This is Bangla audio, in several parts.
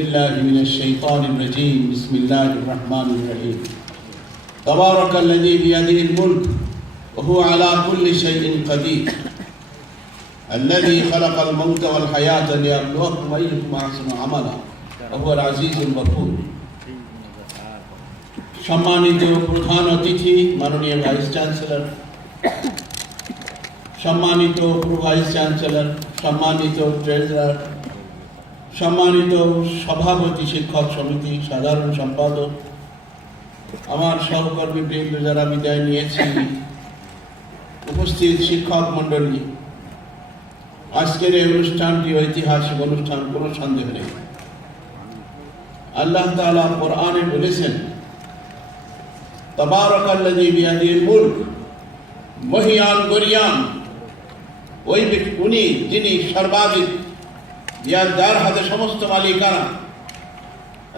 بالله من الشيطان الرجيم بسم الله الرحمن الرحيم تبارك الذي بيده الملك وهو على كل شيء قدير الذي خلق الموت والحياة ليبلوكم أيكم أحسن عملا وهو العزيز الغفور সম্মানিত প্রধান অতিথি মাননীয় ভাইস চ্যান্সেলর সম্মানিত প্রো ভাইস চ্যান্সেলর সম্মানিত ট্রেজারার সম্মানিত সভাপতি, শিক্ষক সমিতি, সাধারণ সম্পাদক, আমার সহকর্মী বৃন্দ যারা বিদায় নিয়েছি উপস্থিত শিক্ষক মণ্ডলী, আজকের এই অনুষ্ঠানটি ঐতিহাসিক অনুষ্ঠান, কোনো সন্দেহ নেই। আল্লাহ তাআলা কোরআনে বলেছেন, তবারকাল্লাযী বিয়াদিল মুলক, মহিয়ান গরিয়ান, ওই উনি যিনি সর্বাধিক যার হাতে সমস্ত মালিকানা।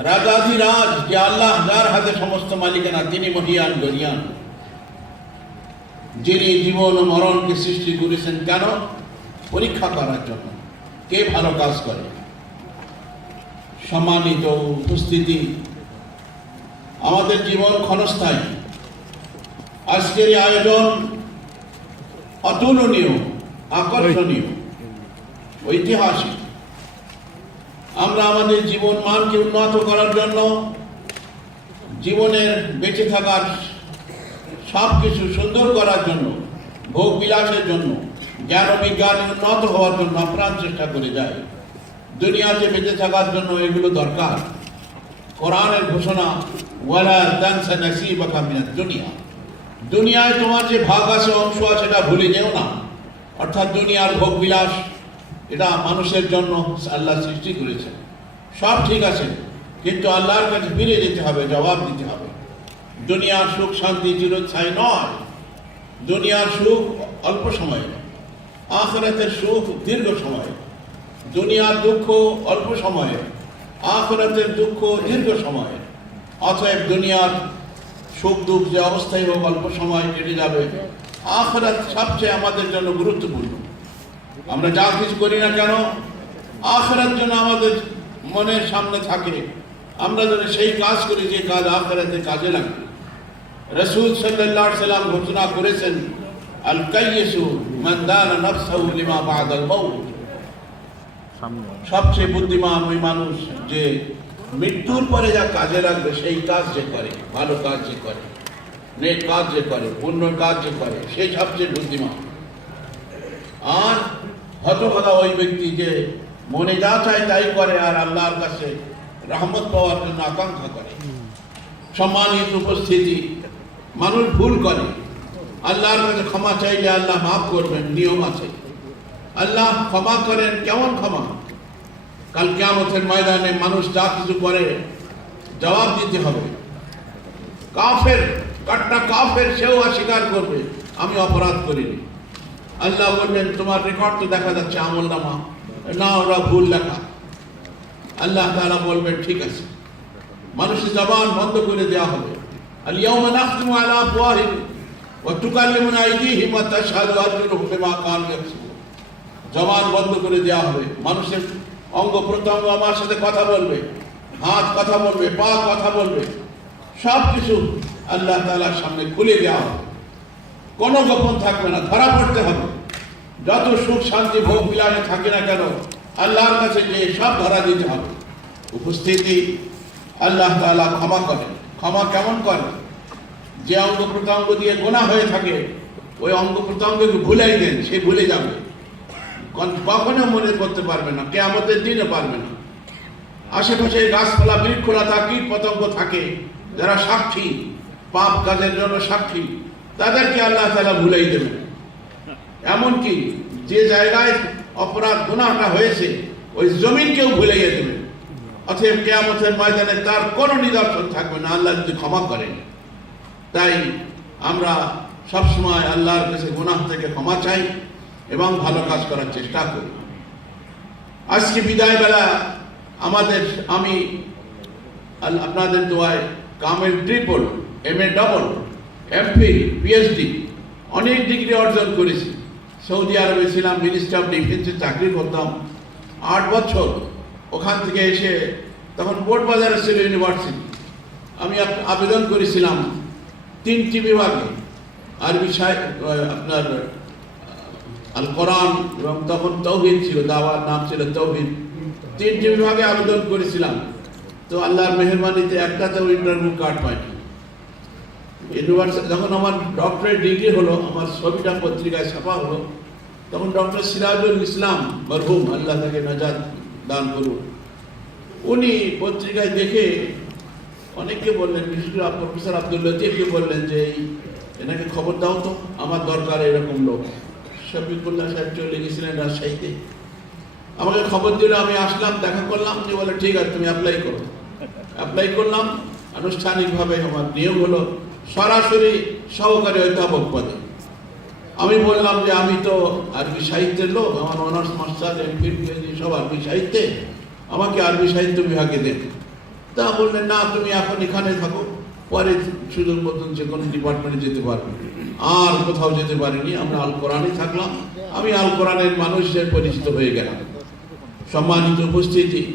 রাজাধিরাজ যে আল্লাহ যার হাতে সমস্ত মালিকানা, তিনি মহিয়ান গরিয়ান যিনি জীবন মরণকে সৃষ্টি করেছেন কেন? পরীক্ষা করার জন্য। কে ভালো কাজ করে? সম্মানিত উপস্থিতি। আমাদের জীবন ক্ষণস্থায়ী। আজকের এই আয়োজন অতুলনীয়, আকর্ষণীয়, ঐতিহাসিক। আমরা আমাদের জীবন মানকে উন্নত করার জন্য জীবনের বেঁচে থাকার সব কিছু সুন্দর করার জন্য, ভোগ বিলাসের জন্য, জ্ঞান বিজ্ঞান উন্নত হওয়ার জন্য আপ্রাণ চেষ্টা করে যায় দুনিয়াতে বেঁচে থাকার জন্য এগুলো দরকার। কোরআনের ঘোষণা দুনিয়া। দুনিয়ায় তোমার যে ভাগ আছে, অংশ আছে, সেটা ভুলে যেও না। অর্থাৎ দুনিয়ার ভোগ বিলাস এটা মানুষের জন্য আল্লাহ সৃষ্টি করেছেন। সব ঠিক আছে, কিন্তু আল্লাহর কাছে ফিরে যেতে হবে, জবাব দিতে হবে। দুনিয়ার সুখ শান্তি চিরোচ্ছায় নয়। দুনিয়ার সুখ অল্প সময়ে আখরাতের সুখ দীর্ঘ সময় দুনিয়ার দুঃখ অল্প সময়ে আখরাতের দুঃখ দীর্ঘ সময়ে অতএব দুনিয়ার সুখ দুঃখ যে অবস্থায় হোক অল্প সময় কেটে যাবে, আখরাত সবচেয়ে আমাদের জন্য গুরুত্বপূর্ণ। আমরা যা কিছু করি না কেন আখরাত জন্য আমাদের মনের সামনে থাকে। আমরা যেন সেই কাজ করি যে কাজ আখরাতে কাজে লাগবে রসুল সাল্লাল্লাহু সাল্লাম ঘোষণা করেছেন আল কাইয়িসু মান দানা নাফসাহু লিমা বাদাল মাউত। সবচেয়ে বুদ্ধিমান ওই মানুষ যে মৃত্যুর পরে যা কাজে লাগবে, সেই কাজ যে করে, ভালো কাজ যে করে, নেক কাজ যে করে পূর্ণ কাজ যে করে সেই সবচেয়ে বুদ্ধিমান। আর হতভাগা ওই ব্যক্তি যে মনে যা চায় তাই করে আর আল্লাহর কাছে রহমত পাওয়ার জন্য আকাঙ্ক্ষা করে। সম্মানিত উপস্থিতি, মানুষ ভুল করে। আল্লাহর কাছে ক্ষমা চাইলে আল্লাহ মাফ করবেন, নিয়ম আছে। আল্লাহ ক্ষমা করেন, কেমন ক্ষমা? কাল কেমতের ময়দানে মানুষ যা কিছু করে, জবাব দিতে হবে। কাফের কাটটা কাফের সেও অস্বীকার করবে, আমি অপরাধ করিনি। আল্লাহ বললেন, তোমার রেকর্ড তো দেখা যাচ্ছে আমল নামা। না ওরা ভুল লেখা। আল্লাহ তাআলা বলবেন, ঠিক আছে। মানুষের জবান বন্ধ করে দেওয়া হবে। আলিয়াউমা নাখতিমু আলা আফওয়াহিম ওয়া তুকাল্লিমুনা আইদিহিম ওয়া তাশহাদু আরজুলুহুম বিমা কানু ইয়াকসিবুন। জবান বন্ধ করে দেওয়া হবে। মানুষের অঙ্গ প্রত্যঙ্গ আমার সাথে কথা বলবে, হাত কথা বলবে, পা কথা বলবে সব কিছু আল্লাহ তাআলার সামনে খুলে দেওয়া হবে। কোনো গোপন থাকবে না, ধরা পড়তে হবে। যত সুখ, শান্তি, ভোগ, বিলাসে থাকে না কেন, আল্লাহর কাছে যে সব ধরা দিতে হবে। উপস্থিতি আল্লাহ তাআলা ক্ষমা করেন। ক্ষমা কেমন করেন? যে অঙ্গ প্রত্যঙ্গ দিয়ে গোনা হয়ে থাকে, ওই অঙ্গ প্রত্যঙ্গকে ভুলেই দেন, সে ভুলে যাবে। কখনো মনে করতে পারবে না, কেয়ামতের দিনে পারবে না। আশেপাশে গাছপালা বৃক্ষলতা কীট পতঙ্গ থাকে, যারা সাক্ষী, পাপ কাজের জন্য সাক্ষী। তাদেরকে আল্লাহ তালা ভুলেই দেবেন এমনকি যে জায়গায় অপরাধ গুণাটা হয়েছে, ওই জমিনকেও ভুলাইয়ে দেবেন অতএব কেয়ামতের ময়দানে তার কোনো নিদর্শন থাকবে না, আল্লাহ যদি ক্ষমা করেন। তাই আমরা সবসময় আল্লাহর কাছে গুনাহ থেকে ক্ষমা চাই এবং ভালো কাজ করার চেষ্টা করি। আজকে বিদায় বেলা আমাদের, আমি আপনাদের দোয়ায় কামেল triple M A double MPhil PhD অনেক ডিগ্রি অর্জন করেছি। সৌদি আরবে ছিলাম মিনিস্টার অফ ডিফেন্সে চাকরি করতাম। আট বছর ওখান থেকে এসে তখন বোর্ড বাজারে ছিল ইউনিভার্সিটি আমি আবেদন করেছিলাম তিনটি বিভাগে। আরবি আপনার আল কোরআন এবং তখন তৌহিদ ছিল দাওয়ার নাম ছিল তৌহিদ। তিনটি বিভাগে আবেদন করেছিলাম। তো আল্লাহর মেহরবানিতে একটাতেও ইন্টারভিউ কার্ড পাইনি। ইউনিভার্সিটি যখন আমার ডক্টরেট ডিগ্রি হলো, আমার ছবিটা পত্রিকায় ছাপা হলো। তখন ডক্টর সিরাজুল ইসলাম মরহুম, আল্লাহ তাকে নাজাদ দান করুন। উনি পত্রিকায় দেখে অনেককে বললেন বিশেষ করে প্রফেসর আব্দুল লতিফকে বললেন যে, এই, এনাকে খবর দাও তো, আমার দরকার এরকম লোক। শফিকুল্লাহ সাহেব চলে গেছিলেন রাজশাহীতে। আমাকে খবর দিল, আমি আসলাম, দেখা করলাম যে বলে ঠিক আছে, তুমি অ্যাপ্লাই করো। অ্যাপ্লাই করলাম, আনুষ্ঠানিকভাবে আমার নিয়োগ হলো। সরাসরি সহকারী অধ্যাপক পদে। আমি বললাম যে আমি তো আরবি সাহিত্যের লোক, আমার অনার্স মাস্টার এমফিল সব আরবি সাহিত্যে। আমাকে আরবি সাহিত্য বিভাগে দেন। তা বললেন, না, তুমি এখন এখানে থাকো। পরে সুযোগ মতন যে কোনো ডিপার্টমেন্টে যেতে পারবে। আর কোথাও যেতে পারিনি, আমরা আল কোরআনে থাকলাম। আমি আল কোরআনের মানুষদের পরিচিত হয়ে গেলাম। সম্মানিত উপস্থিতি।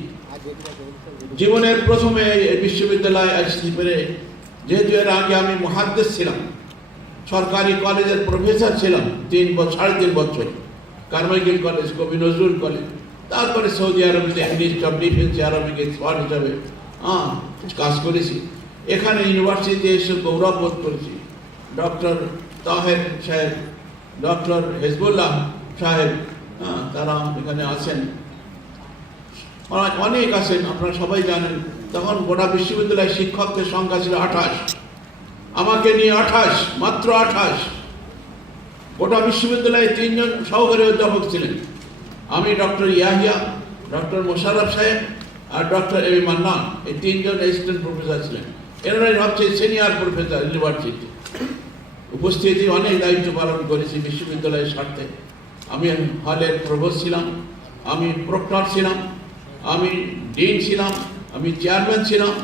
জীবনের প্রথমে বিশ্ববিদ্যালয়ে আসতে পেরে যেহেতু এর আগে আমি মহাদ্দেশ ছিলাম, সরকারি কলেজের প্রফেসর ছিলাম তিন বছর, সাড়ে তিন বছর। Carmichael college, Kabi Nazrul college, তারপরে সৌদি আরবে minister of defence Arabic expert হিসাবে হ্যাঁ কাজ করেছি। এখানে ইউনিভার্সিটিতে এসে গৌরব বোধ করেছি। ডক্টর তাহের সাহেব ডক্টর হেজবুল্লাহ সাহেব হ্যাঁ তারা এখানে আছেন। অনেক আছেন, আপনারা সবাই জানেন। তখন গোটা বিশ্ববিদ্যালয়ের শিক্ষকদের সংখ্যা ছিল আঠাশ। আমাকে নিয়ে আঠাশ, মাত্র আঠাশ। গোটা বিশ্ববিদ্যালয়ে তিনজন সহকারী অধ্যাপক ছিলেন। আমি ডক্টর ইয়াহিয়া, ডক্টর মোশাররফ সাহেব আর ডক্টর এ মান্নান, এই তিনজন অ্যাসিস্ট্যান্ট প্রফেসর ছিলেন। এনারাই সবচেয়ে সিনিয়র প্রফেসর ইউনিভার্সিটি উপস্থিতি অনেক দায়িত্ব পালন করেছি বিশ্ববিদ্যালয়ের স্বার্থে। আমি হলের প্রভোস ছিলাম, আমি প্রক্টর ছিলাম, আমি ডিন ছিলাম আমি চেয়ারম্যান ছিলাম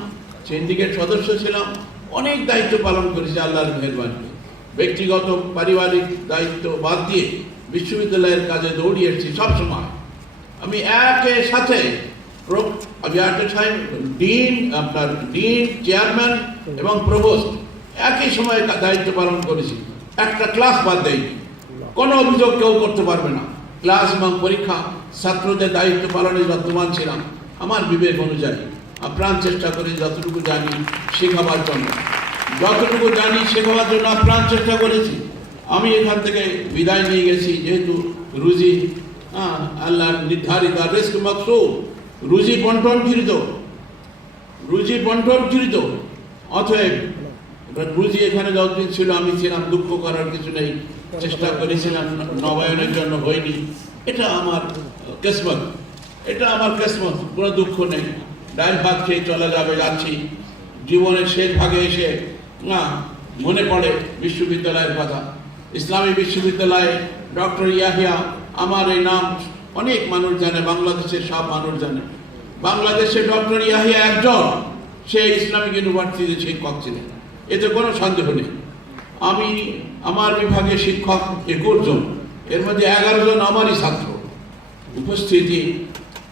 সিন্ডিকেট সদস্য ছিলাম, অনেক দায়িত্ব পালন করেছি, আল্লাহর মেহরবানি। ব্যক্তিগত, পারিবারিক দায়িত্ব বাদ দিয়ে বিশ্ববিদ্যালয়ের কাজে দৌড়িয়েছি সবসময়। আমি একের সাথে ডিন, আপনার ডিন চেয়ারম্যান এবং প্রভোস্ট একই সময়ে দায়িত্ব পালন করেছি। একটা ক্লাস বাদ দেয়নি। কোনো অভিযোগ কেউ করতে পারবে না। ক্লাস এবং পরীক্ষা ছাত্রদের দায়িত্ব পালনে যত্নবান ছিলাম। আমার বিবেক অনুযায়ী। আপ্রাণ চেষ্টা করে যতটুকু জানি শেখাবার জন্য। যতটুকু জানি শেখাবার জন্য আপ্রাণ চেষ্টা করেছি। আমি এখান থেকে বিদায় নিয়ে গেছি যেহেতু রুজি হ্যাঁ, আল্লাহর নির্ধারিত রেস্ক মকসুদ রুজি বন্টনকৃত রুজি বন্টনকৃত অতএব এবার রুজি এখানে যতদিন ছিল আমি ছিলাম দুঃখ করার কিছু নেই চেষ্টা করেছিলাম নবায়নের জন্য হয়নি। এটা আমার কেসমত। এটা আমার কিসমত কোনো দুঃখ নেই। ডাল ভাত খেয়ে চলে যাবে যাচ্ছি। জীবনের শেষ ভাগে এসে, না, মনে পড়ে বিশ্ববিদ্যালয়ের কথা ইসলামী বিশ্ববিদ্যালয়ে ডক্টর ইয়াহিয়া, আমার এই নাম অনেক মানুষ জানে, বাংলাদেশের সব মানুষ জানে। বাংলাদেশে ডক্টর ইয়াহিয়া একজন, সে ইসলামিক ইউনিভার্সিটির শিক্ষক ছিলেন। এতে কোনো সন্দেহ নেই। আমি, আমার বিভাগে শিক্ষক একুশ জন, এর মধ্যে এগারো জন আমারই ছাত্র। উপস্থিতি,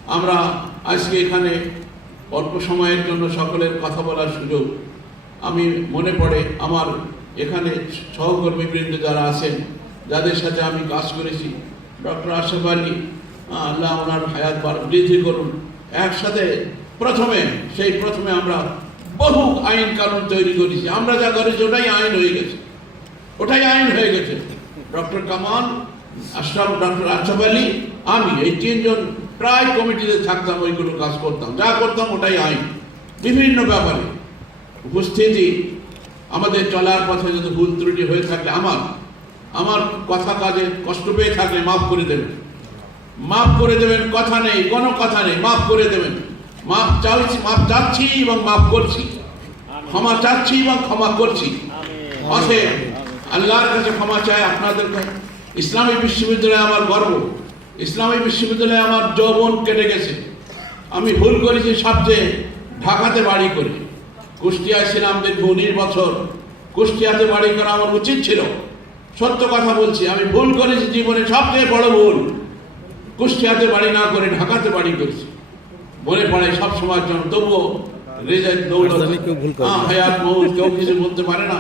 আমরা আজকে এখানে অল্প সময়ের জন্য সকলের কথা বলার সুযোগ। আমি মনে পড়ে আমার এখানে সহকর্মীবৃন্দ যারা আছেন, যাদের সাথে আমি কাজ করেছি, ডক্টর আশরাফ আলী, আল্লাহ ওনার হায়াত বার বৃদ্ধি করুন। একসাথে প্রথমে, সেই প্রথমে আমরা বহু আইন কানুন তৈরি করেছি। আমরা যা করেছি ওটাই আইন হয়ে গেছে। ওটাই আইন হয়ে গেছে। ডক্টর কামাল, আশরাফ, ডক্টর আশরাফ আলী, আমি এই তিনজন প্রায় কমিটিতে থাকতাম ওই ওইগুলো কাজ করতাম। যা করতাম ওটাই আইন। বিভিন্ন ব্যাপারে। উপস্থিতি, আমাদের চলার পথে যদি ভুল ত্রুটি হয়ে থাকলে আমার আমার কথা কাজে কষ্ট পেয়ে থাকলে মাফ করে দেবেন। মাফ করে দেবেন, কথা নেই, কোনো কথা নেই, মাফ করে দেবেন। মাফ চাইছি, মাফ চাচ্ছি এবং মাফ করছি। ক্ষমা চাচ্ছি এবং ক্ষমা করছি। অতএব আল্লাহর কাছে ক্ষমা চাই আপনাদের ইসলামী বিশ্ববিদ্যালয়ে আমার গর্ব। ইসলামী বিশ্ববিদ্যালয়ে আমার যৌবন কেটে গেছে। আমি ভুল করেছি সবচেয়ে ঢাকাতে বাড়ি করে। কুষ্টিয়ায় ছিলাম দীর্ঘ উনিশ বছর। কুষ্টিয়াতে বাড়ি করা আমার উচিত ছিল। সত্য কথা বলছি আমি ভুল করেছি জীবনে সবচেয়ে বড় ভুল। কুষ্টিয়াতে বাড়ি না করে ঢাকাতে বাড়ি করেছি। মনে পড়ে সব সময় জন্য তবুও রেজাল্ট। হ্যাঁ, হায়াত মৌত কেউ কিছু বলতে পারে না।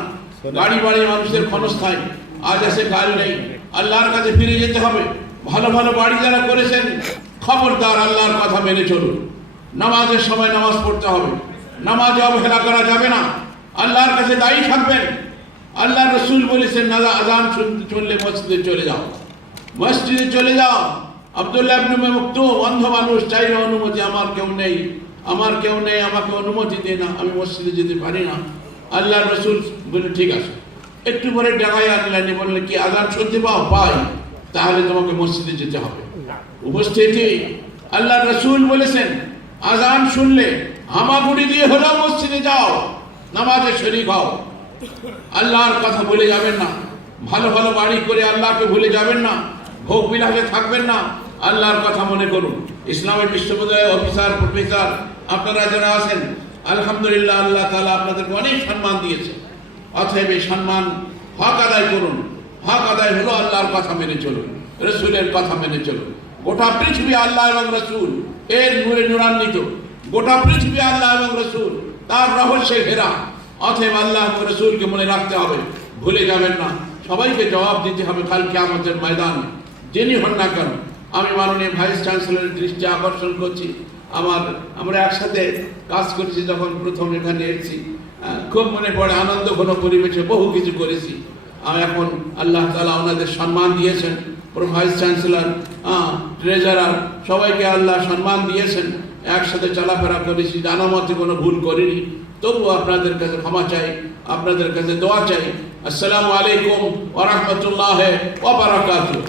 গাড়ি বাড়ি মানুষের ক্ষণস্থায়ী। আজ এসে কাল নেই। আল্লাহর কাছে ফিরে যেতে হবে। ভালো ভালো বাড়ি যারা করেছেন, খবরদার আল্লাহর কথা মেনে চলুন। নামাজের সময় নামাজ পড়তে হবে। নামাজে অবহেলা করা যাবে না। আল্লাহর কাছে দায়ী থাকবেন। আল্লাহ রসুল বলেছেন, নাজা আজান শুনতে চললে মসজিদে চলে যাও। মসজিদে চলে যাও। আব্দুল্লাহ মুক্তু অন্ধ মানুষ, চাইলে অনুমতি আমার কেউ নেই। আমার কেউ নেই, আমাকে অনুমতি দে না, আমি মসজিদে যেতে পারি না। আল্লাহ রসুল বলে, ঠিক আছে। একটু পরে ডাকাই আনলেন বললে কি আজান শুনতে পাও? পাই। তাহলে তোমাকে মসজিদে যেতে হবে। উপস্থিতি? আল্লাহ রসুল বলেছেন আজান শুনলে হামাগুড়ি দিয়ে হলেও মসজিদে যাও নামাজে শরিক হও। আল্লাহর কথা ভুলে যাবেন না। ভালো ভালো বাড়ি করে আল্লাহকে ভুলে যাবেন না। ভোগ বিলাসে থাকবেন না। আল্লাহর কথা মনে করুন। ইসলামের বিশ্ববিদ্যালয়ের অফিসার প্রফেসর আপনারা যারা আছেন আলহামদুলিল্লাহ আল্লাহ তাআলা আপনাদেরকে অনেক সম্মান দিয়েছে অতএব এই সম্মান হক আদায় করুন। হক আদায় হলো আল্লাহর কথা মেনে চলুন, রসুলের কথা মেনে চলুন। গোটা পৃথিবী আল্লাহ এবং রসুল, এর নূরে নূরান্বিত। গোটা পৃথিবী আল্লাহ এবং রসুল, তার রহস্যে ঘেরা। অতএব আল্লাহ রসুলকে মনে রাখতে হবে, ভুলে যাবেন না। সবাইকে জবাব দিতে হবে কালকে আমাদের ময়দান। যিনি হন না কেন, আমি মাননীয় ভাইস চ্যান্সেলরের দৃষ্টি আকর্ষণ করছি। আমার, আমরা একসাথে কাজ করেছি যখন প্রথম এখানে এসেছি। খুব মনে পড়ে, আনন্দ ঘন পরিবেশে বহু কিছু করেছি। এখন আল্লাহ তালা ওনাদের সম্মান দিয়েছেন ভাইস চ্যান্সেলার ট্রেজারার সবাইকে আল্লাহ সম্মান দিয়েছেন, একসাথে চলাফেরা করেছি, জানা মতে কোনো ভুল করিনি। তবুও আপনাদের কাছে ক্ষমা চাই, আপনাদের কাছে দোয়া চাই। আসসালামু আলাইকুম ওরহমতুল্লাহ ওবরাকাতুহ